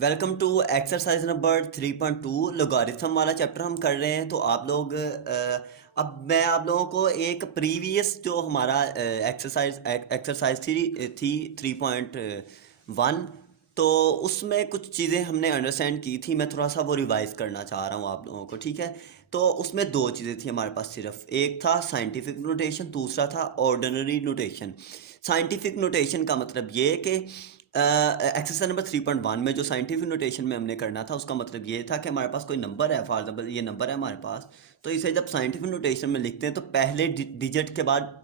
Welcome to exercise number 3.2 logarithm वाला chapter हम कर रहे हैं। तो आप लोग अब मैं आप लोगों को एक प्रीवियस जो हमारा एक्सरसाइज थी 3.1, तो उसमें कुछ चीज़ें हमने अंडरस्टैंड की थी। मैं थोड़ा सा वो रिवाइज करना चाह रहा हूँ आप लोगों को, ठीक है। तो उसमें दो चीज़ें थी हमारे पास, सिर्फ एक था साइंटिफिक नोटेशन, दूसरा था ऑर्डिनरी नोटेशन। साइंटिफिक नोटेशन का मतलब ये कि एक्सरसाइज नंबर 3.1 में जो साइंटिफिक नोटेशन में हमने करना था, उसका मतलब ये था कि हमारे पास कोई नंबर है, फॉर एग्जाम्पल ये नंबर है हमारे पास। तो इसे जब साइंटिफिक नोटेशन में लिखते हैं तो पहले डिजिट के बाद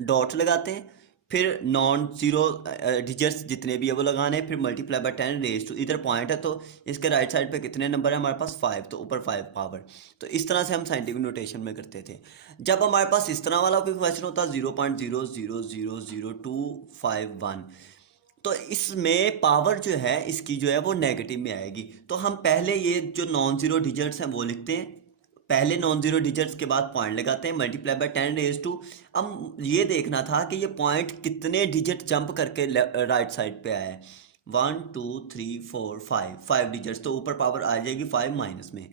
डॉट लगाते हैं, फिर नॉन जीरो डिजिट्स जितने भी है वो लगाने हैं, फिर मल्टीप्लाई बाय 10 रेज टू, इधर पॉइंट है तो इसके राइट साइड पे कितने नंबर है हमारे पास, 5, तो ऊपर 5 पावर। तो इस तरह से हम साइंटिफिक नोटेशन में करते थे। जब हमारे पास इस तरह वाला कोई क्वेश्चन होता 0.0000251, तो इसमें पावर जो है इसकी जो है वो नेगेटिव में आएगी। तो हम पहले ये जो नॉन जीरो डिजिट्स हैं वो लिखते हैं, पहले नॉन जीरो डिजिट्स के बाद पॉइंट लगाते हैं, मल्टीप्लाई बाय 10 रेज टू। अब ये देखना था कि ये पॉइंट कितने डिजिट जंप करके राइट साइड पे आया है। 1 2 3 4 5, 5 डिजिट्स, तो ऊपर पावर आ जाएगी 5 माइनस में।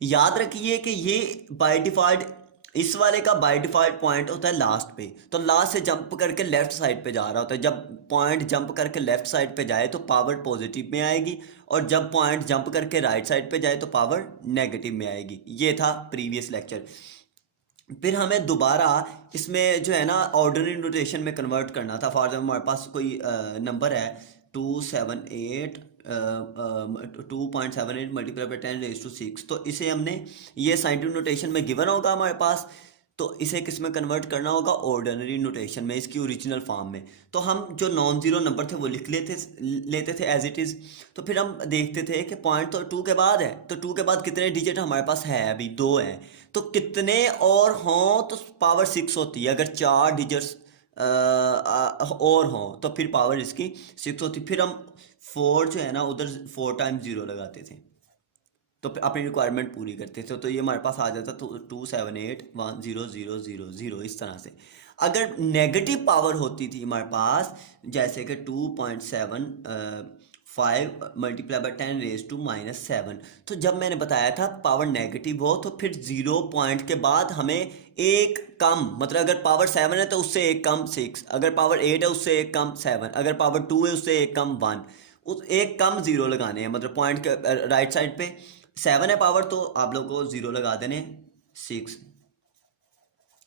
याद रखिए कि ये बाय डिफ़ॉल्ट, इस वाले का बाय डिफ़ॉल्ट पॉइंट होता है लास्ट पे, तो लास्ट से जंप करके लेफ्ट साइड पे जा रहा होता है। जब पॉइंट जंप करके लेफ्ट साइड पे जाए तो पावर पॉजिटिव में आएगी, और जब पॉइंट जंप करके राइट साइड पे जाए तो पावर नेगेटिव में आएगी। ये था प्रीवियस लेक्चर। फिर हमें दोबारा इसमें जो है ना ऑर्डिनरी नोटेशन में कन्वर्ट करना था। फॉर एग्जाम्पल हमारे पास कोई नंबर है 278, 2.78 मल्टीप्लाई बाई 10 रेज टू 6, तो इसे हमने, ये साइंटिफिक नोटेशन में गिवन होगा हमारे पास, तो इसे किस में कन्वर्ट करना होगा, ऑर्डिनरी नोटेशन में, इसकी ओरिजिनल फॉर्म में। तो हम जो नॉन जीरो नंबर थे वो लिख लेते थे एज इट इज़। तो फिर हम देखते थे कि पॉइंट तो 2 के बाद है, तो 2 के बाद कितने डिजिट हमारे पास है, अभी 2 हैं, तो कितने और हों तो पावर 6 होती है। अगर 4 डिजिट्स और हों तो फिर पावर इसकी 6 होती। फिर हम 4 जो है ना उधर 4 टाइम्स 0 लगाते थे, तो अपनी रिक्वायरमेंट पूरी करते थे। तो ये हमारे पास आ जाता तो 278 100000, इस तरह से। अगर नेगेटिव पावर होती थी हमारे पास, जैसे कि 2.75 मल्टीप्लाई बाई 10 रेज टू -7, तो जब मैंने बताया था पावर नेगेटिव हो तो फिर 0 पॉइंट के बाद हमें एक कम, मतलब अगर पावर 7 है तो उससे एक कम 6, अगर पावर 8 है उससे एक कम 7, अगर पावर 2 है उससे एक कम 1, उस एक कम 0 लगाने हैं। मतलब पॉइंट के राइट साइड पे 7 है पावर, तो आप लोग को 0 लगा देने 6,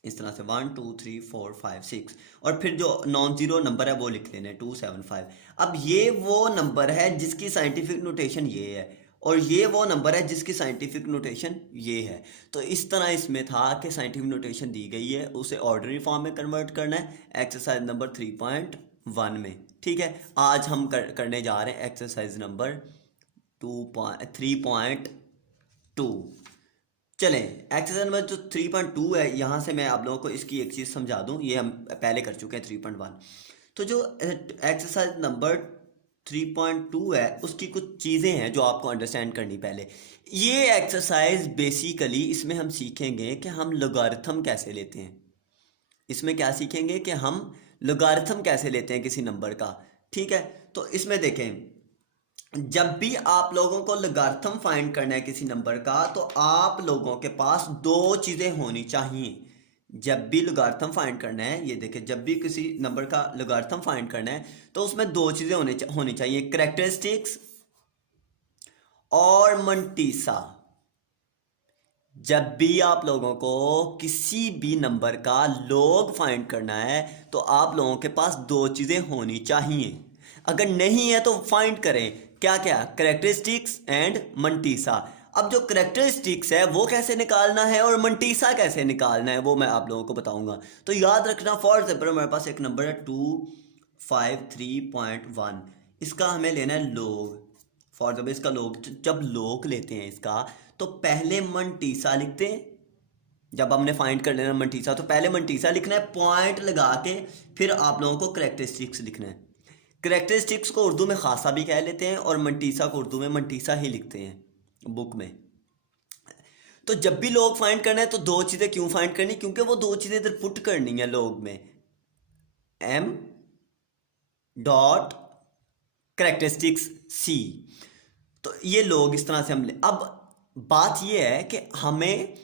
इस तरह से 1 2 3 4 5 6, और फिर जो नॉन जीरो नंबर है वो लिख लेने 275। अब ये वो नंबर है जिसकी साइंटिफिक नोटेशन ये है, और ये वो नंबर है जिसकी साइंटिफिक नोटेशन ये है। तो इस तरह इसमें था कि साइंटिफिक नोटेशन दी गई है, उसे ऑर्डिनरी फॉर्म में कन्वर्ट करना है एक्सरसाइज नंबर 3.1 में, ठीक है। आज हम करने जा रहे हैं एक्सरसाइज नंबर 3.2। चलें, एक्सरसाइज नंबर जो 3.2 है, यहाँ से मैं आप लोगों को इसकी एक चीज़ समझा दूँ। ये हम पहले कर चुके हैं 3.1। तो जो एक्सरसाइज नंबर 3.2 है उसकी कुछ चीज़ें हैं जो आपको अंडरस्टैंड करनी पहले। ये एक्सरसाइज बेसिकली इसमें हम सीखेंगे कि हम लोगारिथम कैसे लेते हैं। इसमें क्या सीखेंगे कि हम लोगारिथम कैसे लेते हैं किसी नंबर का, ठीक है। तो इसमें देखें, जब भी आप लोगों को लोगारिथम फाइंड करना है किसी नंबर का, तो आप लोगों के पास दो चीज़ें होनी चाहिए। जब भी लोगारिथम फाइंड करना है, ये देखें, जब भी किसी नंबर का लोगारिथम फाइंड करना है तो उसमें दो चीज़ें होनी चाहिए, करेक्टरिस्टिक्स और मंटीसा। जब भी आप लोगों को किसी भी नंबर का लॉग फाइंड करना है तो आप लोगों के पास दो चीज़ें होनी चाहिए। अगर नहीं है तो फाइंड करें क्या क्या, करेक्टरिस्टिक्स एंड मंटीसा। अब जो करेक्टरिस्टिक्स है वो कैसे निकालना है और मंटीसा कैसे निकालना है वो मैं आप लोगों को बताऊंगा। तो याद रखना, फॉर एग्जाम्पल हमारे पास एक नंबर है 253.1, इसका हमें लेना है लॉग। फॉर एग्जाम्पल इसका लॉग, जब लॉग लेते हैं इसका तो पहले मंटीसा लिखते हैं। जब हमने फाइंड कर लेना मंटीसा तो पहले मंटीसा लिखना है पॉइंट लगा के, फिर आप लोगों को करेक्टरिस्टिक्स लिखना है। करेक्टरिस्टिक्स को उर्दू में खासा भी कह लेते हैं और मंटीसा को उर्दू में मंटीसा ही लिखते हैं बुक में। तो जब भी लॉग फाइंड करना है तो दो चीज़ें क्यों फाइंड करनी, क्योंकि वो दो चीज़ें इधर पुट करनी है लॉग में, एम डॉट करेक्टरिस्टिक्स सी। तो ये लोग इस तरह से हम अब बात ये है कि हमें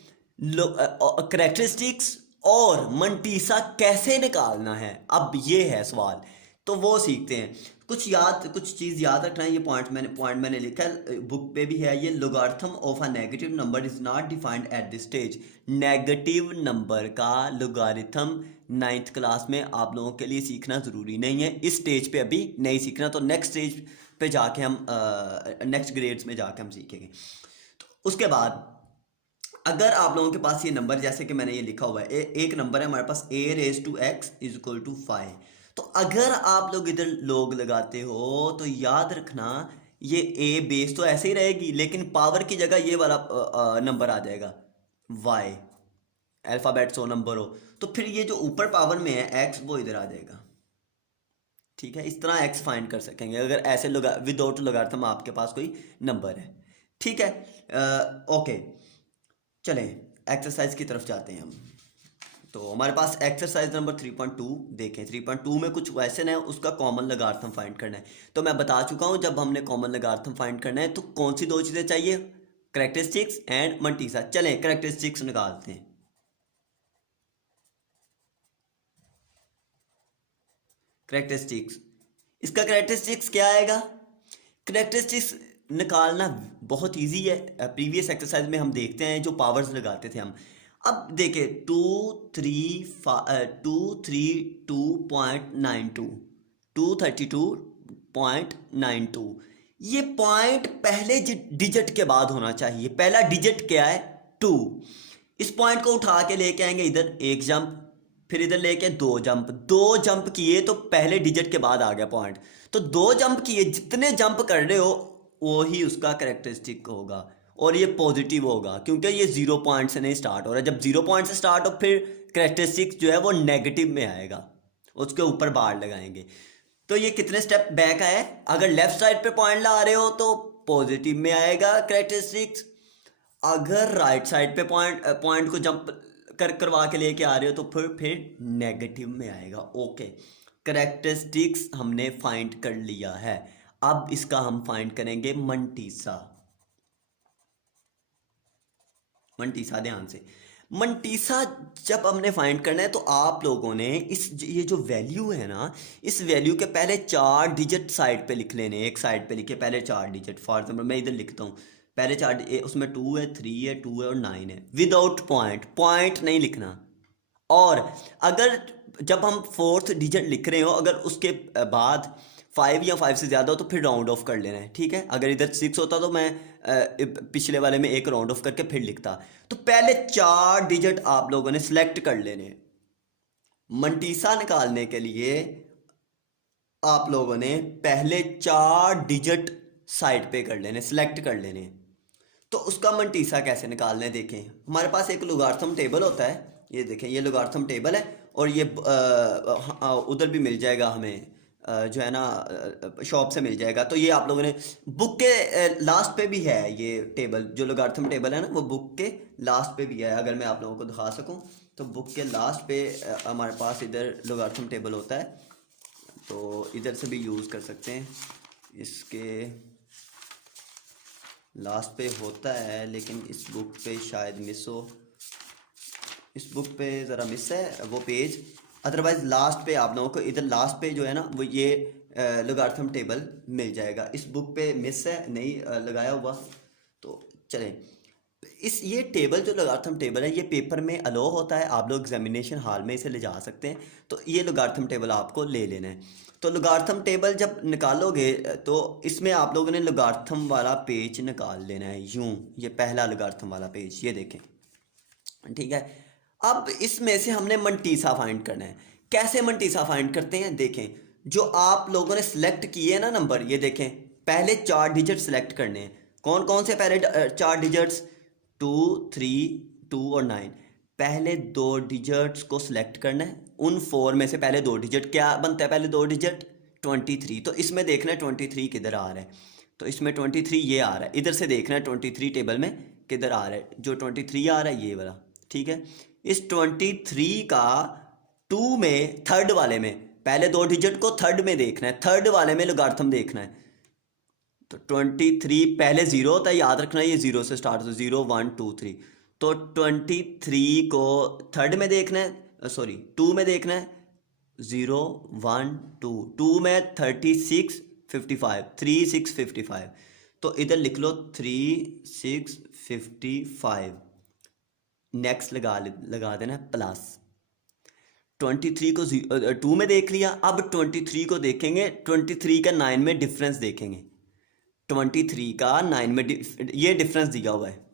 करेक्टरिस्टिक्स और मंटीसा कैसे निकालना है, अब ये है सवाल। तो वो सीखते हैं। कुछ चीज़ याद रखना है। ये पॉइंट मैंने लिखा है, बुक पे भी है ये। Logarithm of a negative number is not defined at this stage. Negative number का लोगारिथम 9th क्लास में आप लोगों के लिए सीखना ज़रूरी नहीं है, इस स्टेज पे अभी नहीं सीखना, तो नेक्स्ट स्टेज पे जाके हम नेक्स्ट ग्रेड्स में जाके हम सीखेंगे। तो उसके बाद अगर आप लोगों के पास ये नंबर, जैसे कि मैंने ये लिखा हुआ है, एक नंबर है हमारे पास a⁻x इज इक्वल टू 5। तो अगर आप लोग इधर लोग लगाते हो तो याद रखना ये a बेस तो ऐसे ही रहेगी, लेकिन पावर की जगह ये वाला नंबर आ जाएगा y, अल्फ़ाबेट 100 नंबर हो तो फिर ये जो ऊपर पावर में है x वो इधर आ जाएगा। ठीक है, इस तरह x फाइंड कर सकेंगे अगर ऐसे विदाउट लोगारिथम आपके पास कोई नंबर है। ठीक है, ओके, चलें एक्सरसाइज की तरफ जाते हैं हम। तो हमारे पास एक्सरसाइज नंबर 3.2 देखें। 3.2 में कुछ क्वेश्चन है, उसका कॉमन लगार्थम फाइंड करना है। तो मैं बता चुका हूं जब हमने कॉमन लगार्थम फाइंड करना है तो कौन सी दो चीज़ें चाहिए, करेक्टरिस्टिक्स एंड मंटीसा। चलें करेक्टरिस्टिक्स निकालते हैं। करेक्टरिस्टिक्स, इसका करेक्टरिस्टिक्स क्या आएगा? करेक्टरिस्टिक्स निकालना बहुत इजी है, प्रीवियस एक्सरसाइज में हम देखते हैं जो पावर्स लगाते थे हम। अब देखिए 232.92, 232.92, ये पॉइंट पहले डिजिट के बाद होना चाहिए। पहला डिजिट क्या है? 2। इस पॉइंट को उठा के लेके आएंगे इधर, एक जंप, फिर इधर लेके दो जंप किए तो पहले डिजिट के बाद आ गया पॉइंट। तो 2 जंप किए, जितने जंप कर रहे हो वो ही उसका करेक्टरिस्टिक होगा और ये पॉजिटिव होगा क्योंकि ये 0 पॉइंट से नहीं स्टार्ट हो रहा है। जब 0 पॉइंट से स्टार्ट हो फिर करेक्टरिस्टिक जो है वो नेगेटिव में आएगा, उसके ऊपर बार लगाएंगे। तो ये कितने स्टेप बैक आए? अगर लेफ्ट साइड पे पॉइंट ला रहे हो तो पॉजिटिव में आएगा करेक्टरिस्टिक्स, अगर राइट साइड पे पॉइंट को जंप करवा के लेके आ रहे हो तो फिर नेगेटिव में आएगा। ओके, करेक्टरिस्टिक्स हमने फाइंड कर लिया है। अब इसका हम फाइंड करेंगे मंटीसा। ध्यान से, मंटीसा जब हमने फाइंड करना है तो आप लोगों ने ये जो वैल्यू है ना, इस वैल्यू के पहले 4 डिजिट साइड पे लिख लेने। एक साइड पे लिखे पहले 4 डिजिट। फॉर एग्जाम्पल मैं इधर लिखता हूँ, पहले 4, उसमें 2 है, 3 है, 2 है और 9 है, विदाउट पॉइंट नहीं लिखना। और अगर जब हम 4th डिजिट लिख रहे हो, अगर उसके बाद 5 या 5 से ज़्यादा हो तो फिर राउंड ऑफ कर लेना है। ठीक है, अगर इधर 6 होता तो मैं पिछले वाले में एक राउंड ऑफ करके फिर लिखता। तो पहले 4 डिजिट आप लोगों ने सिलेक्ट कर लेने। मंटीसा निकालने के लिए आप लोगों ने पहले 4 डिजिट साइड पे कर लेने, सिलेक्ट कर लेने। तो उसका मंटीसा कैसे निकालना है देखें। हमारे पास एक लोगार्थम टेबल होता है, ये देखें, ये लोगार्थम टेबल है और ये उधर भी मिल जाएगा हमें, जो है ना शॉप से मिल जाएगा। तो ये आप लोगों ने बुक के लास्ट पे भी है ये टेबल, जो लोगार्थम टेबल है ना वो बुक के लास्ट पे भी है। अगर मैं आप लोगों को दिखा सकूं तो बुक के लास्ट पे हमारे पास इधर लोगार्थम टेबल होता है, तो इधर से भी यूज़ कर सकते हैं। इसके लास्ट पे होता है लेकिन इस बुक पे शायद मिस हो, इस बुक पे ज़रा मिस है वो पेज। अदरवाइज़ लास्ट पे आप लोगों को इधर लास्ट पे जो है ना वो ये लोगार्थम टेबल मिल जाएगा। इस बुक पे मिस है, नहीं लगाया हुआ। तो चलें, ये टेबल जो लोगार्थम टेबल है ये पेपर में अलो होता है, आप लोग एग्जामिनेशन हॉल में इसे ले जा सकते हैं। तो ये लोगार्थम टेबल आपको ले लेना है। तो लोगार्थम टेबल जब निकालोगे तो इसमें आप लोगों ने लोगार्थम वाला पेज निकाल लेना है, यूं, ये पहला लोगार्थम वाला पेज, ये देखें। ठीक है, अब इसमें से हमने मंटीसा फाइंड करना है। कैसे मंटीसा फाइंड करते हैं देखें, जो आप लोगों ने सिलेक्ट किए ना नंबर, ये देखें, पहले 4 डिजिट सिलेक्ट करने हैं। कौन कौन से पहले 4 डिजिट्स? 2, 3, 2 और 9। पहले 2 डिजिट्स को सिलेक्ट करना है। उन 4 में से पहले 2 डिजिट क्या बनता है? पहले 2 डिजिट 23। तो इसमें देखना है 23 किधर आ रहा है, तो इसमें 23 ये आ रहा है। इधर से देखना है 23 टेबल में किधर आ रहा है, जो 23 आ रहा है ये वाला। ठीक है, इस 23 का 2 में थर्ड वाले में, पहले 2 डिजिट को थर्ड में देखना है, थर्ड वाले में लोगार्थम देखना है। तो 23 पहले ज़ीरो होता है, याद रखना, ये ज़ीरो से स्टार्ट होता है, 0 1 2 3। तो 23 को थर्ड में देखना है, सॉरी टू में देखना है, 0 1 2, टू में 36 55, 3 6 55। तो इधर लिख लो 3 6 55, नेक्स्ट लगा देना प्लस। 23 को टू में देख लिया, अब 23 को देखेंगे, 23 का 9 में डिफरेंस देखेंगे। 23 का 9 में ये डिफरेंस दिया हुआ है,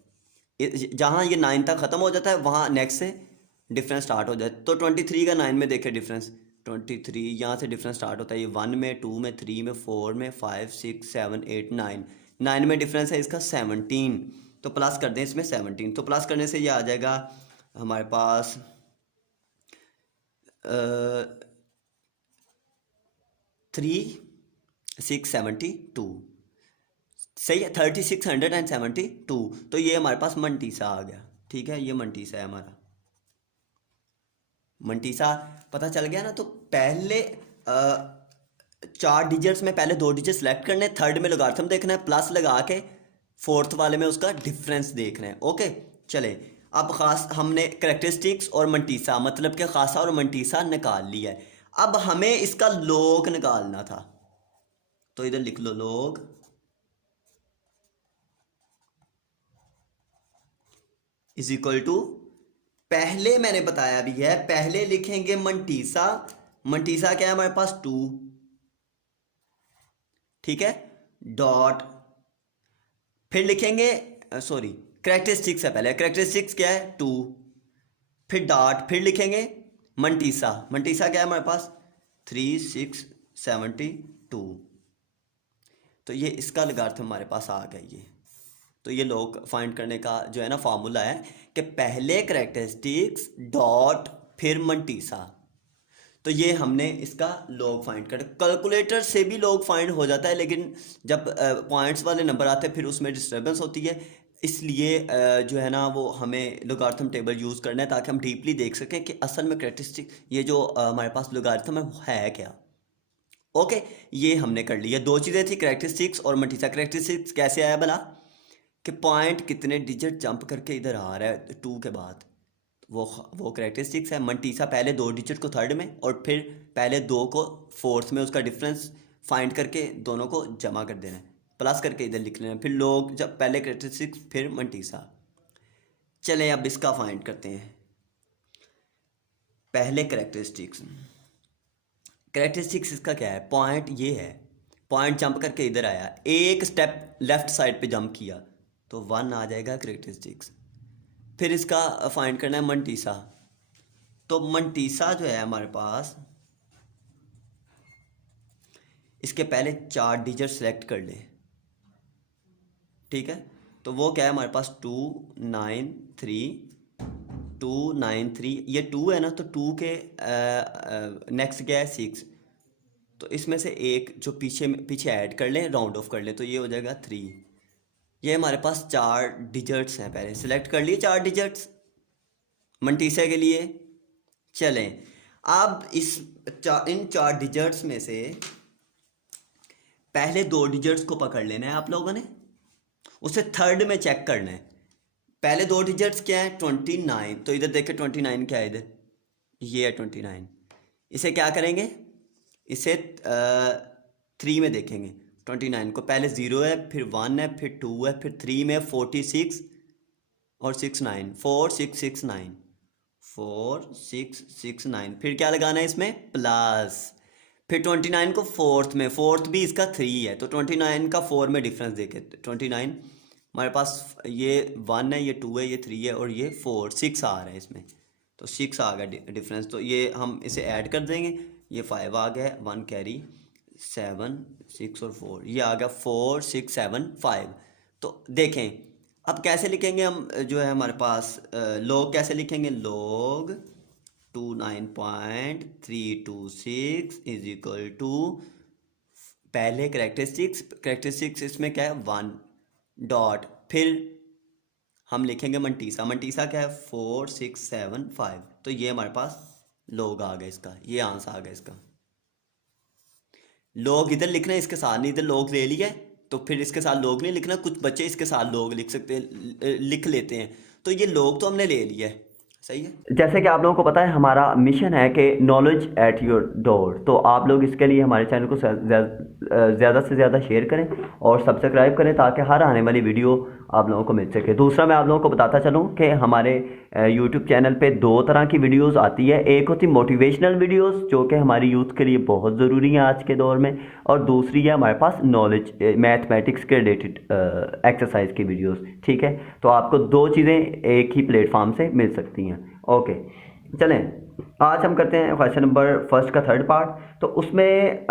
जहाँ ये 9 तक ख़त्म हो जाता है वहाँ नेक्स्ट से डिफरेंस स्टार्ट हो जाता है। तो 23 का 9 में देखें डिफरेंस, 23 यहाँ से डिफरेंस स्टार्ट होता है, ये 1 में 2 में 3 में 4 में 5 6 7 8 9, 9 में डिफरेंस है इसका 17। तो प्लस कर दें इसमें 17, तो प्लस करने से ये आ जाएगा हमारे पास 3672, सही है, 3672। तो ये हमारे पास मंटीसा आ गया, ठीक है, ये मंटीसा है हमारा। मंटीसा पता चल गया ना। तो पहले 4 डिजिट्स में पहले 2 डिजिट सेलेक्ट करने, थर्ड में लोगारिथम देखना है, प्लस लगा के फोर्थ वाले में उसका डिफरेंस देखना है। ओके चले, अब खास हमने करेक्टरिस्टिक्स और मंटीसा मतलब कि खासा और मंटीसा निकाल लिया है। अब हमें इसका लोग निकालना था, तो इधर लिख लो लोग इज इक्वल टू, पहले मैंने बताया भी है, पहले लिखेंगे मंटीसा। मंटीसा क्या है हमारे पास 2, ठीक है, डॉट, फिर लिखेंगे सॉरी करेक्टरिस्टिक्स है पहले, करेक्टरिस्टिक्स क्या है 2, फिर डॉट, फिर लिखेंगे मंटीसा। मंटीसा क्या है हमारे पास 3672। तो ये इसका लॉगरिथम हमारे पास आ गया ये। तो ये लोग फाइंड करने का जो है ना फार्मूला है कि पहले करेक्टरिस्टिक्स डॉट फिर मंटीसा। तो ये हमने इसका लॉग फाइंड कर, कैलकुलेटर से भी लॉग फाइंड हो जाता है, लेकिन जब पॉइंट्स वाले नंबर आते हैं फिर उसमें डिस्टर्बेंस होती है, इसलिए जो है ना वो हमें लॉगरिथम टेबल यूज़ करना है ताकि हम डीपली देख सकें कि असल में करेक्टरिस्टिक ये जो हमारे पास लॉगरिथम है वो है क्या। ओके ये हमने कर लिया। 2 चीज़ें थी, करेक्टरिस्टिक्स और मंटीसा। करेक्टरिस्टिक्स कैसे आया भला कि पॉइंट कितने डिजिट जंप करके इधर आ रहा है 2 के बाद, वो करेक्टरिस्टिक्स है। मंटीसा पहले 2 डिजिट को थर्ड में और फिर पहले 2 को फोर्थ में उसका डिफरेंस फाइंड करके दोनों को जमा कर देना है, प्लस करके इधर लिख लेना है। फिर लोग जब पहले करेक्टरिस्टिक्स फिर मंटीसा। चलें अब इसका फाइंड करते हैं। पहले करेक्टरिस्टिक्स, करेक्टरिस्टिक्स इसका क्या है, पॉइंट ये है, पॉइंट जंप करके इधर आया, एक स्टेप लेफ्ट साइड पे जंप किया तो 1 आ जाएगा करेक्टरिस्टिक्स। फिर इसका फाइंड करना है मंटीसा। तो मंटीसा जो है हमारे पास, इसके पहले 4 डिजिट सेलेक्ट कर लें, ठीक है। तो वो क्या है हमारे पास 2 9 3, 2 9 3, ये 2 है ना, तो 2 के नेक्स्ट क्या है 6, तो इसमें से एक जो पीछे पीछे ऐड कर लें, राउंड ऑफ कर लें, तो ये हो जाएगा 3। ये हमारे पास 4 डिजिट्स हैं, पहले सिलेक्ट कर लिए 4 डिजिट्स मंटीसा के लिए। चलें अब इन 4 डिजिट्स में से पहले 2 डिजिट्स को पकड़ लेना है आप लोगों ने, उसे थर्ड में चेक करना है। पहले 2 डिजिट्स क्या है 29, तो इधर देखें 29 क्या है, इधर ये है 29। इसे क्या करेंगे, इसे 3 में देखेंगे। 29 को पहले 0 है, फिर 1 है, फिर 2 है, फिर 3 में 46 और 6 9, 4 6 6 9, 4 6 6 9, फिर क्या लगाना है इसमें प्लस। फिर 29 को फोर्थ में, फोर्थ भी इसका 3 है, तो 29 का 4 में डिफरेंस देखे, 29 हमारे पास ये 1 है, ये 2 है, ये 3 है और ये 4 6 आ रहा है इसमें, तो 6 आ गया डिफरेंस। तो ये हम इसे ऐड कर देंगे, ये 5 आ गया, 1 कैरी, 7 6 और 4, ये आ गया 4 6 7 5। तो देखें अब कैसे लिखेंगे हम, जो है हमारे पास लॉग कैसे लिखेंगे, लॉग 29.326 इज इक्वल टू पहले करेक्टरिस्टिक्स, करेक्टरिस्टिक्स इसमें क्या है 1 डॉट, फिर हम लिखेंगे मंटीसा। मंटीसा क्या है 4 6 7 5। तो ये हमारे पास लॉग आ गया इसका, ये आंसर आ गया इसका। लॉग इधर लिखना है इसके साथ, नहीं इधर लॉग ले लिया है तो फिर इसके साथ लोग नहीं लिखना, कुछ बच्चे इसके साथ लोग लिख सकते हैं, लिख लेते हैं, तो ये लोग तो हमने ले लिया है। सही है। जैसे कि आप लोगों को पता है हमारा मिशन है कि नॉलेज एट योर डोर, तो आप लोग इसके लिए हमारे चैनल को ज़्यादा से ज़्यादा शेयर करें और सब्सक्राइब करें ताकि हर आने वाली वीडियो आप लोगों को मिल सके। दूसरा मैं आप लोगों को बताता चलूँ कि हमारे यूट्यूब चैनल पे दो तरह की वीडियोस आती है। एक होती मोटिवेशनल वीडियोस जो कि हमारी यूथ के लिए बहुत ज़रूरी है आज के दौर में, और दूसरी है हमारे पास नॉलेज मैथमेटिक्स के रिलेटेड एक्सरसाइज की वीडियोस। ठीक है, तो आपको दो चीज़ें एक ही प्लेटफॉर्म से मिल सकती हैं। ओके, चलें आज हम करते हैं क्वेश्चन नंबर फर्स्ट का थर्ड पार्ट। तो उसमें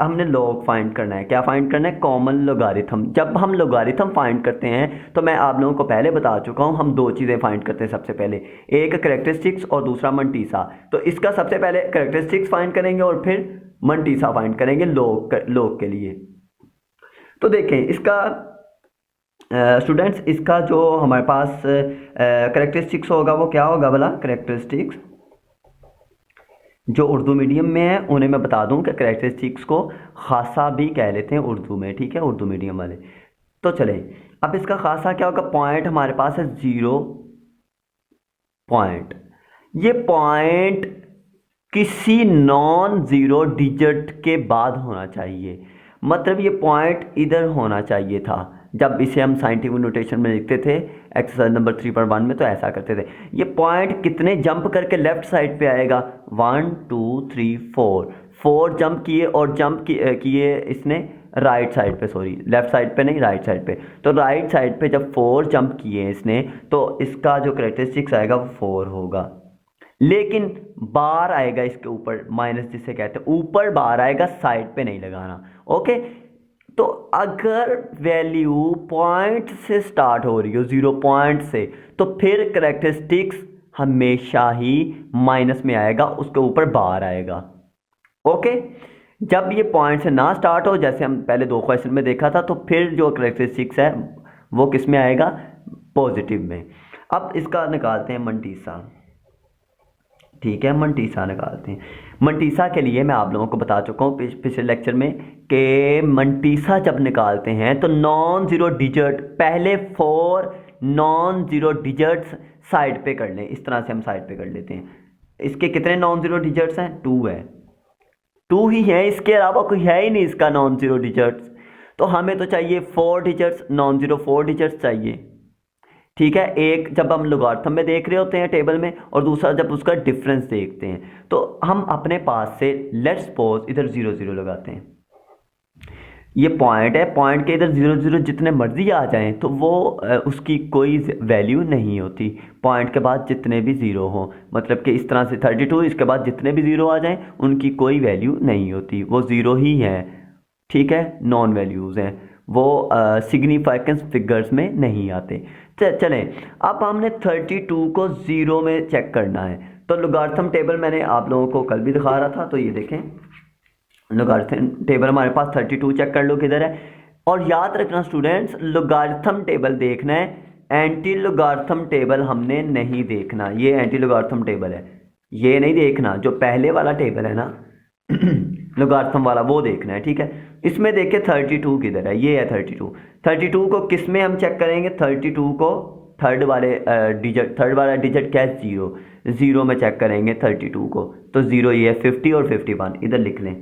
हमने लॉग फाइंड करना है। क्या फाइंड करना है? Common logarithm. जब हम लोगारिथम फाइंड करते हैं तो मैं आप लोगों को पहले बता चुका हूं, हम दो चीज़ें फाइंड करते हैं सबसे पहले, एक कैरेक्टरिस्टिक्स और दूसरा मंटीसा। तो इसका सबसे पहले कैरेक्टरिस्टिक्स फाइंड करेंगे और फिर मंटीसा फाइंड करेंगे लॉग के लिए। तो देखें इसका स्टूडेंट्स, इसका जो हमारे पास कैरेक्टरिस्टिक्स होगा वो क्या होगा भला? कैरेक्टरिस्टिक्स जो उर्दू मीडियम में है उन्हें मैं बता दूं कि कैरेक्टरिस्टिक्स को खासा भी कह लेते हैं उर्दू में। ठीक है, उर्दू मीडियम वाले। तो चलें, अब इसका खासा क्या होगा? पॉइंट हमारे पास है 0 पॉइंट। ये पॉइंट किसी नॉन ज़ीरो डिजिट के बाद होना चाहिए, मतलब ये पॉइंट इधर होना चाहिए था। जब इसे हम साइंटिफिक नोटेशन में लिखते थे एक्सरसाइज नंबर 3.1 में, तो ऐसा करते थे। ये पॉइंट कितने जंप करके लेफ्ट साइड पे आएगा? 1 2 3 4 जंप किए, और जंप किए इसने राइट साइड पे, सॉरी लेफ्ट साइड पे नहीं, राइट साइड पे। तो राइट साइड पे जब 4 जंप किए इसने, तो इसका जो कैरेक्टरिस्टिक्स आएगा वो 4 होगा। लेकिन बार आएगा इसके ऊपर, माइनस जिसे कहते हैं, ऊपर बार आएगा, साइड पे नहीं लगाना। ओके, तो अगर वैल्यू पॉइंट से स्टार्ट हो रही हो, 0 पॉइंट से, तो फिर कैरेक्टरिस्टिक्स हमेशा ही माइनस में आएगा, उसके ऊपर बार आएगा। ओके, जब ये पॉइंट से ना स्टार्ट हो, जैसे हम पहले दो क्वेश्चन में देखा था, तो फिर जो कैरेक्टरिस्टिक्स है वो किस में आएगा? पॉजिटिव में। अब इसका निकालते हैं मंटीसा। ठीक है, मंटीसा निकालते हैं। मंटीसा के लिए मैं आप लोगों को बता चुका हूँ पिछले लेक्चर में कि मंटीसा जब निकालते हैं तो नॉन ज़ीरो डिजिट, पहले 4 नॉन ज़ीरो डिजिट्स साइड पे कर लें। इस तरह से हम साइड पे कर लेते हैं। इसके कितने नॉन ज़ीरो डिजिट्स हैं? 2 है, 2 ही है, इसके अलावा कोई है ही नहीं इसका नॉन ज़ीरो डिजिट्स। तो हमें तो चाहिए 4 डिजिट्स, नॉन ज़ीरो 4 डिजिट्स चाहिए। ठीक है, एक जब हम लोगारिथम में देख रहे होते हैं टेबल में, और दूसरा जब उसका डिफरेंस देखते हैं, तो हम अपने पास से लेट्स सपोज इधर 0 0 लगाते हैं। ये पॉइंट है, पॉइंट के इधर 0 0 जितने मर्जी आ जाएं तो वो उसकी कोई वैल्यू नहीं होती। पॉइंट के बाद जितने भी 0 हो, मतलब कि इस तरह से 32, इसके बाद जितने भी 0 आ जाएं उनकी कोई वैल्यू नहीं होती, वो 0 ही है। ठीक है, नॉन वैल्यूज़ हैं, वो सिग्निफिकेंस फिगर्स में नहीं आते। चलें, अब हमने 32 को 0 में चेक करना है। तो लोगारिथम टेबल मैंने आप लोगों को कल भी दिखा रहा था, तो ये देखें लोगारिथम टेबल हमारे पास 32 चेक कर लो किधर है। और याद रखना स्टूडेंट्स, लोगारिथम टेबल देखना है, एंटी लोगारिथम टेबल हमने नहीं देखना। ये एंटी लोगारिथम टेबल है, ये नहीं देखना। जो पहले वाला टेबल है ना लोगारिथम वाला, वो देखना है। ठीक है, इसमें देखिए 32 किधर है? ये है 32 को किस में हम चेक करेंगे? 32 को थर्ड वाला डिजिट क्या है? 0 में चेक करेंगे 32 को। तो 0 ये है, 50 और 51 इधर लिख लें,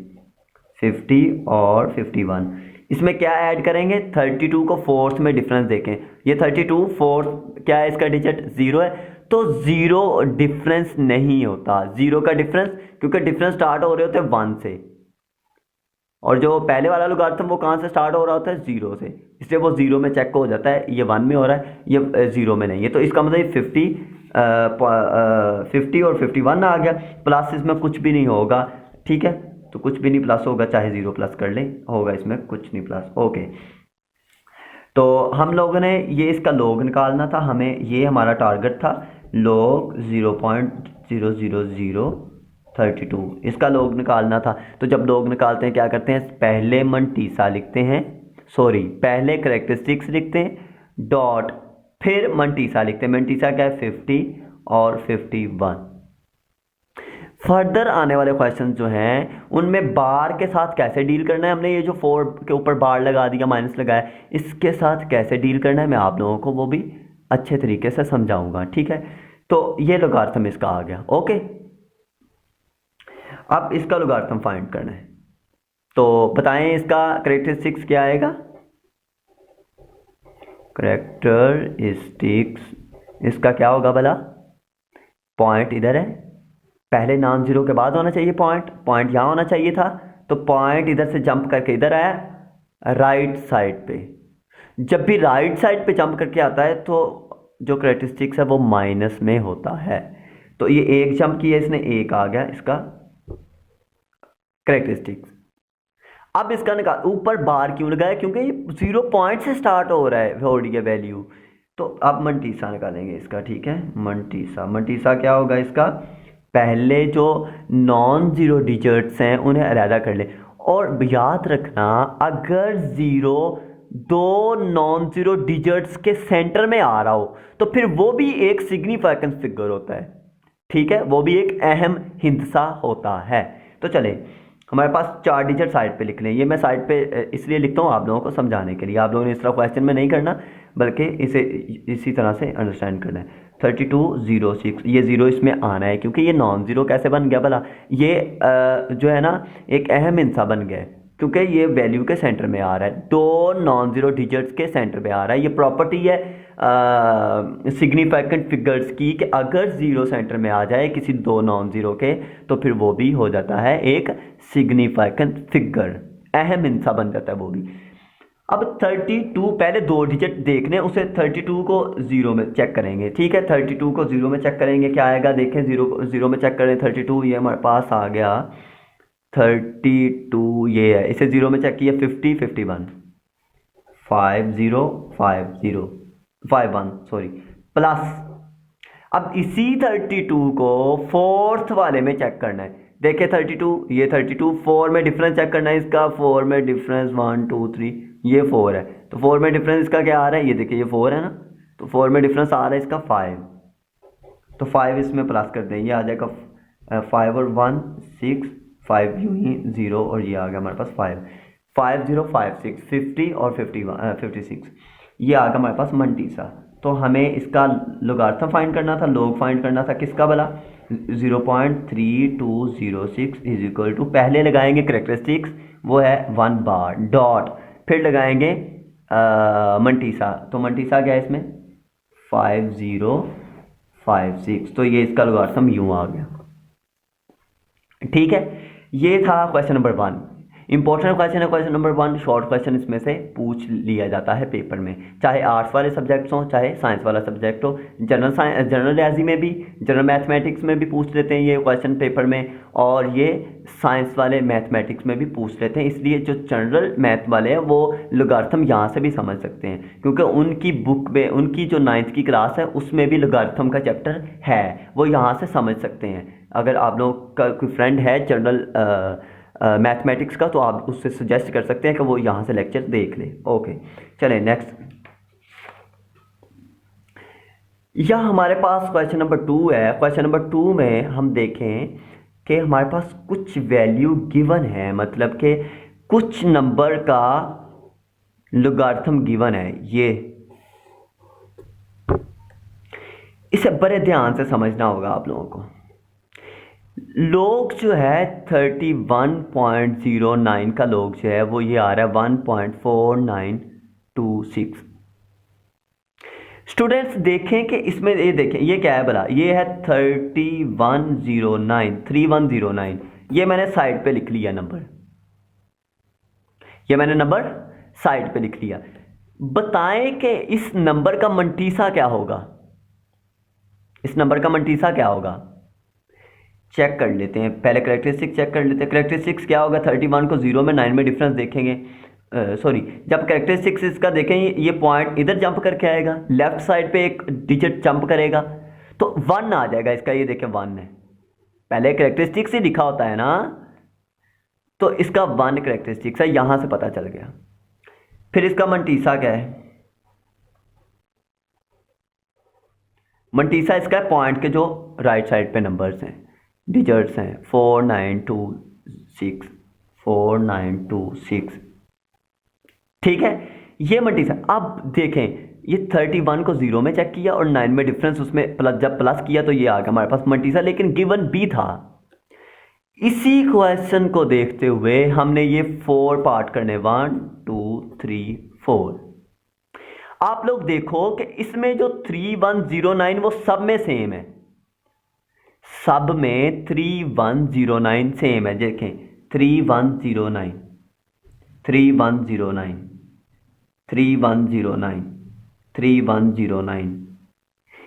50 और 51। इसमें क्या ऐड करेंगे? 32 को फोर्थ में डिफरेंस देखें, ये 32 फोर्थ क्या है इसका डिजिट? 0 है, तो 0 डिफरेंस नहीं होता। 0 का डिफरेंस, क्योंकि डिफरेंस स्टार्ट हो रहे होते हैं 1 से, और जो पहले वाला लोगारिथम वो कहाँ से स्टार्ट हो रहा होता है? 0 से, इसलिए वो 0 में चेक हो जाता है। ये 1 में हो रहा है, ये 0 में नहीं है। तो इसका मतलब 50 और 51 आ गया। प्लस इसमें कुछ भी नहीं होगा। ठीक है, तो कुछ भी नहीं प्लस होगा, चाहे 0 प्लस कर लें, होगा इसमें कुछ नहीं प्लस। ओके, तो हम लोगों ने ये इसका लॉग निकालना था, हमें ये हमारा टारगेट था, लॉग 0.0032 इसका लॉग निकालना था। तो जब लॉग निकालते हैं क्या करते हैं? पहले मंटीसा लिखते हैं, सॉरी पहले कैरेक्टरिस्टिक्स लिखते हैं, डॉट, फिर मंटीसा लिखते हैं। मंटीसा क्या है? 50 और 51। फर्दर आने वाले क्वेश्चन जो हैं उनमें बार के साथ कैसे डील करना है, हमने ये जो 4 के ऊपर बार लगा दिया, माइनस लगाया, इसके साथ कैसे डील करना है मैं आप लोगों को वो भी अच्छे तरीके से समझाऊंगा, ठीक है। तो ये लोगारिथम इसका आ गया, ओके। अब इसका लोगारिथम फाइंड करना है, तो बताएं इसका करेक्टरिस्टिक्स क्या आएगा। करेक्टरिस्टिक्स इसका क्या होगा भला, पॉइंट इधर है, पहले नॉन जीरो के बाद होना चाहिए पॉइंट, पॉइंट यहाँ होना चाहिए था, तो पॉइंट इधर से जंप करके इधर आया राइट साइड पे। जब भी राइट साइड पे जंप करके आता है तो जो करेक्टरिस्टिक्स है वो माइनस में होता है। तो ये एक जंप किया इसने, एक आ गया इसका करेक्टरिस्टिक्स। अब इसका निकाल, ऊपर बार क्यों लगाया, क्योंकि ये 0 पॉइंट से स्टार्ट हो रहा है हो रही है वैल्यू। तो अब मंटीसा निकालेंगे इसका, ठीक है। मंटीसा, मंटीसा क्या होगा इसका, पहले जो नॉन जीरो डिजिट्स हैं उन्हें अलहदा कर ले। और याद रखना अगर जीरो दो नॉन जीरो डिजिट्स के सेंटर में आ रहा हो तो फिर वो भी एक सिग्निफिकेंट फिगर होता है, ठीक है, वो भी एक अहम हिस्सा होता है। तो चले हमारे पास 4 डिजिट साइड पे लिख लें, ये मैं साइड पे इसलिए लिखता हूँ आप लोगों को समझाने के लिए, आप लोगों ने इस तरह क्वेश्चन में नहीं करना बल्कि इसे इसी तरह से अंडरस्टैंड करना है। 3206 ये ज़ीरो इसमें आना है क्योंकि ये नॉन ज़ीरो कैसे बन गया भला, ये जो है ना एक अहम हिस्सा बन गया है क्योंकि ये वैल्यू के सेंटर में आ रहा है, दो नॉन ज़ीरो डिजिट्स के सेंटर में आ रहा है। ये प्रॉपर्टी है सिग्निफिकेंट फिगर्स की कि अगर ज़ीरो सेंटर में आ जाए किसी दो नॉन ज़ीरो के तो फिर वो भी हो जाता है एक सिग्निफिकेंट फिगर, अहम हिस्सा बन जाता है वो भी। अब 32 पहले दो डिजिट देखने, उसे 32 को जीरो में चेक करेंगे, ठीक है। 32 को जीरो में चेक करेंगे, क्या आएगा देखें, जीरो में चेक करें 32, ये हमारे पास आ गया 32, ये है, इसे जीरो में चेक किया 50 51 50 50 51 सॉरी प्लस। अब इसी 32 को फोर्थ वाले में चेक करना है, देखिए 32, ये 32, 4 में डिफरेंस चेक करना है इसका, 4 में डिफरेंस 1 2 3, ये 4 है, तो 4 में डिफरेंस इसका क्या आ रहा है, ये देखिए ये 4 है ना, तो 4 में डिफरेंस आ रहा है इसका 5, तो 5 इसमें प्लस कर दें, ये आ जाएगा 5 और 1 6, 5 यूं ही 0 और ये आ गया हमारे पास 5 5 0 5 6 50 और 56, ये आ गया हमारे पास मंटीसा। तो हमें इसका लोगारिथम फाइंड करना था, लोग फाइंड करना था किसका भला, 0.3206 इज इक्वल टू, पहले लगाएंगे करेक्टरिस्टिक्स वो है 1 बार डॉट, फिर लगाएंगे मंटीसा, तो मंटीसा क्या है इसमें 5056, तो ये इसका लोगारिथम यूं आ गया, ठीक है। ये था क्वेश्चन नंबर 1, इंपॉर्टेंट क्वेश्चन है क्वेश्चन नंबर 1, शॉर्ट क्वेश्चन इसमें से पूछ लिया जाता है पेपर में, चाहे आर्ट्स वाले सब्जेक्ट्स हों चाहे साइंस वाला सब्जेक्ट हो, जनरल रियाजी में भी, जनरल मैथमेटिक्स में भी पूछ लेते हैं ये क्वेश्चन पेपर में, और ये साइंस वाले मैथमेटिक्स में भी पूछ लेते हैं। इसलिए जो जनरल मैथ वाले हैं वो लोगारिथम यहाँ से भी समझ सकते हैं क्योंकि उनकी बुक में, उनकी जो 9th की क्लास है उसमें भी लोगारिथम का चैप्टर है, वो यहाँ से समझ सकते हैं। अगर आप लोग का कोई फ्रेंड है जनरल मैथमेटिक्स का तो आप उससे सजेस्ट कर सकते हैं कि वो यहाँ से लेक्चर देख ले, ओके। चलें नेक्स्ट, यह हमारे पास क्वेश्चन नंबर 2 है। क्वेश्चन नंबर 2 में हम देखें कि हमारे पास कुछ वैल्यू गिवन है, मतलब कि कुछ नंबर का लोगारिथम गिवन है, ये इसे बड़े ध्यान से समझना होगा आप लोगों को। लोग जो है 31.09 का लोग जो है वो ये आ रहा है 1.4926। स्टूडेंट्स देखें कि इसमें ये देखें ये क्या है भला, ये है 3109, ये मैंने साइड पे लिख लिया नंबर, ये मैंने नंबर साइड पे लिख लिया। बताएं कि इस नंबर का मंटीसा क्या होगा, इस नंबर का मंटीसा क्या होगा, चेक कर लेते हैं, पहले करेक्टरिस्टिक्स चेक कर लेते हैं। करेक्टरिस्टिक्स क्या होगा, 31 को 0 में 9 में डिफरेंस देखेंगे, सॉरी जब करेक्टरिस्टिक्स इसका देखेंगे ये पॉइंट इधर जंप करके आएगा, लेफ्ट साइड पे एक डिजिट जंप करेगा तो 1 आ जाएगा इसका, ये देखें 1 है, पहले करेक्टरिस्टिक्स ही लिखा होता है ना, तो इसका 1 करेक्टरिस्टिक्स है, यहां से पता चल गया। फिर इसका मंटीसा क्या है, मंटीसा इसका पॉइंट के जो राइट साइड पे नंबर्स हैं, डिजिट्स हैं 4926 4926, ठीक है। ये मंटीसा, अब देखें ये 31 को 0 में चेक किया और 9 में डिफरेंस, उसमें प्लस, जब प्लस किया तो ये आ गया हमारे पास मंटीसा, लेकिन गिवन बी था। इसी क्वेश्चन को देखते हुए हमने ये 4 पार्ट करने, 1 2 3 4। आप लोग देखो कि इसमें जो 3109 वो सब में सेम है, सब में 3109 सेम है। देखें 3109 3109 3109 3109,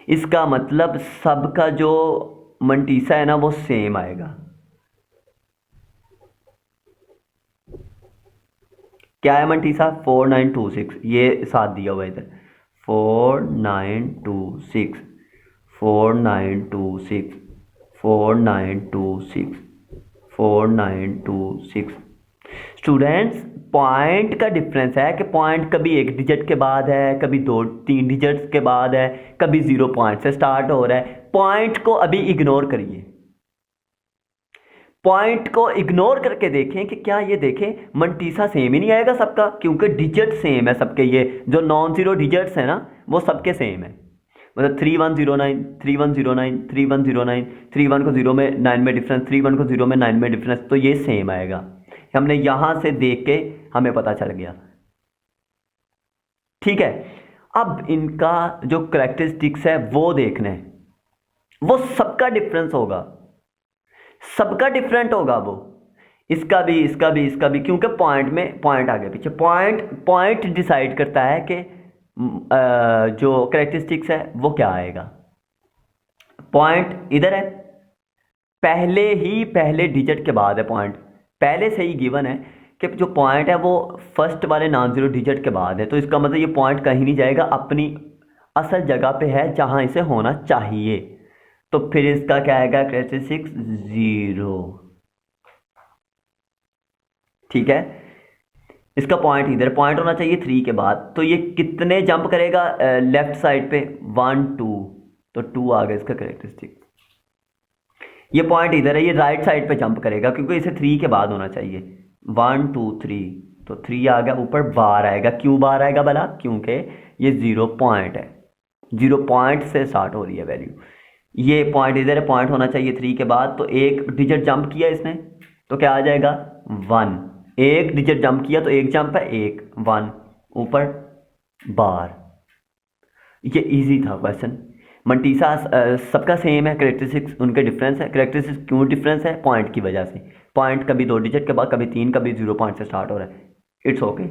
इसका मतलब सबका जो मंटीसा है ना वो सेम आएगा। क्या है मंटीसा? 4926, ये साथ दिया हुआ है इधर, 4926 4926 4926 4926। स्टूडेंट्स, पॉइंट का डिफरेंस है कि पॉइंट कभी एक डिजिट के बाद है, कभी 2-3 डिजिट्स के बाद है, कभी 0 पॉइंट से स्टार्ट हो रहा है। पॉइंट को अभी इग्नोर करिए, पॉइंट को इग्नोर करके देखें कि क्या ये देखें मंटीसा सेम ही नहीं आएगा सबका, क्योंकि डिजिट सेम है सबके, ये जो नॉन जीरो डिजिट्स है ना वो सबके सेम है। मतलब 3109 3109 3109, 31 को 0 में 9 में डिफरेंस, 31 को 0 में 9 में डिफरेंस, तो ये सेम आएगा। हमने यहां से देख के हमें पता चल गया, ठीक है। अब इनका जो करेक्टरिस्टिक्स है वो देखना है, वो सबका डिफरेंस होगा, सबका डिफरेंट होगा वो, इसका भी इसका भी इसका भी, क्योंकि पॉइंट में पॉइंट आगे पीछे, पॉइंट डिसाइड करता है कि जो करेक्टरिस्टिक्स है वो क्या आएगा। पॉइंट इधर है, पहले डिजिट के बाद है पॉइंट, पहले से ही गिवन है कि जो पॉइंट है वो फर्स्ट वाले नॉन जीरो डिजिट के बाद है, तो इसका मतलब ये पॉइंट कहीं नहीं जाएगा, अपनी असल जगह पे है जहां इसे होना चाहिए। तो फिर इसका क्या आएगा? करेक्टरिस्टिक्स 0, ठीक है। इसका पॉइंट इधर, पॉइंट होना चाहिए 3 के बाद, तो ये कितने जंप करेगा लेफ्ट साइड पे? 1 2, तो 2 आ गया इसका करेक्टरिस्टिक। ये पॉइंट इधर है, ये राइट साइड पे जंप करेगा क्योंकि इसे 3 के बाद होना चाहिए। 1 2 3, तो 3 आ गया, ऊपर बार आएगा। क्यों बार आएगा भला? क्योंकि ये 0 पॉइंट है, 0 पॉइंट से स्टार्ट हो रही है वैल्यू। ये पॉइंट इधर है, पॉइंट होना चाहिए 3 के बाद, तो एक डिजिट जंप किया इसने तो क्या आ जाएगा? 1। एक डिजिट जंप किया तो एक जंप है, 1 1, ऊपर बार। ये इजी था क्वेश्चन। मंटीसा सबका सेम है, करेक्टरिस्टिक्स उनके डिफरेंस है। करेक्टरिस्टिक्स क्यों डिफरेंस है? पॉइंट की वजह से। पॉइंट कभी 2 डिजिट के बाद, कभी 3, कभी 0 पॉइंट से स्टार्ट हो रहा है। It's okay.